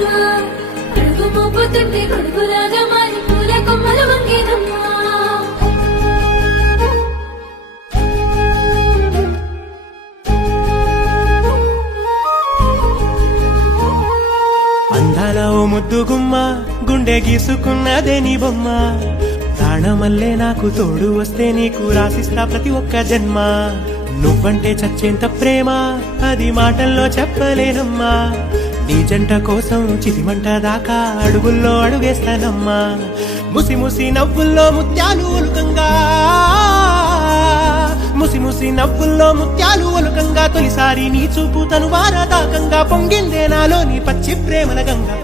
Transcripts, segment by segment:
వంగేనమ్మా అడుగు మోపుతుంటే గొడుగులాగా మారి పూల కొమ్మలు వంగేనమ్మా అందాల ఓ ముద్దు గుమ్మ గుండె గీసుకున్నదే నీ బొమ్మ ప్రాణమల్లే నాకు తోడు వస్తే నీకు రాసిస్తా ప్రతి ఒక్క జన్మ నువ్వంటే చచ్చేంత ప్రేమ అది మాటల్లో చెప్పలేనమ్మా నీ జంట కోసం చితిమంట దాకా అడుగుల్లో అడుగేస్తానమ్మా ముసి ముసి నవ్వుల్లో ముత్యాలు ఒలుకంగా ముసి ముసి నవ్వుల్లో ముత్యాలు ఒలుకంగా తొలిసారి నీ చూపు తను వారదాకంగా పొంగిందే నాలో నీ పచ్చి ప్రేమల గంగా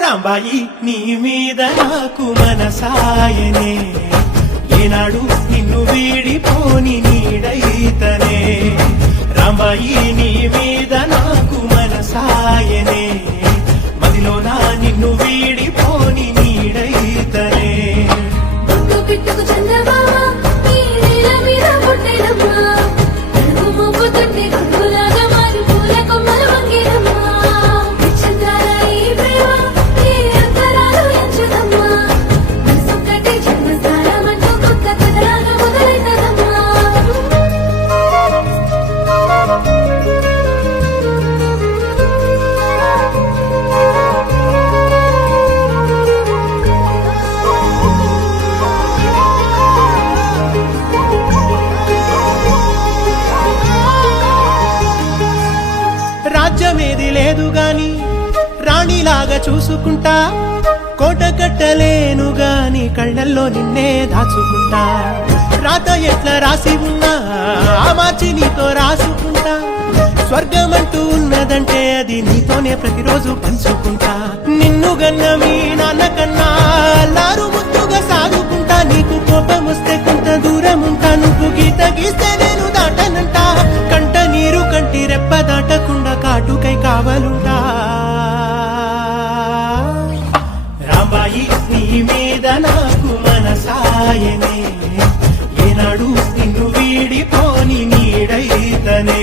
రాంబాయి నీ మీద నాకు మనసాయనే ఏనాడు నిన్ను వీడిపోని నీడైతనే రాంబాయి నీ మీద నాకు మనసాయనే మదిలోనా నిన్ను వీడిపోని నీడైతనే బొట్టు పిట్టుకు చందమామ ఈ నేల మీద పుట్టేనమ్మా అడుగు మోపుతుంటే గొడుగులాగా మారి పూల కొమ్మలు వంగేనమ్మా నక్షత్రాల ఈ ప్రేమ ఏ అంతరాలు ఎంచుదమ్మా మనసొక్కటే జన్మస్థానమంటూ కొత్త కథలాగా మొదలైతదమ్మా రాజ్యమేది లేదు గాని రాణిలాగా చూసుకుంటా కోట కట్టలేను గాని కళ్ళల్లో నిన్నే దాచుకుంటా రాత ఎట్లా రాసి ఉన్నా ఆ మార్చి నీతో రాసుకుంటా స్వర్గమంటూ ఉన్నదంటే అది నీతోనే ప్రతిరోజు పంచుకుంటా నిన్ను గన్న మీ నాన్న కన్నా అల్లారు ముద్దుగా సాగుకుంటా నీకు కోపం వస్తే కొంత దూరం ఉంటా నువ్వు గీత గీస్తే నేను దాటనంట కంట నీరు కంటి రెప్ప దాటకుండా కాటుకై కావలుంటా రాంబాయి నీ మీద నాకు మనసాయనే ఏనాడు నిన్ను వీడిపోని నీడైతనే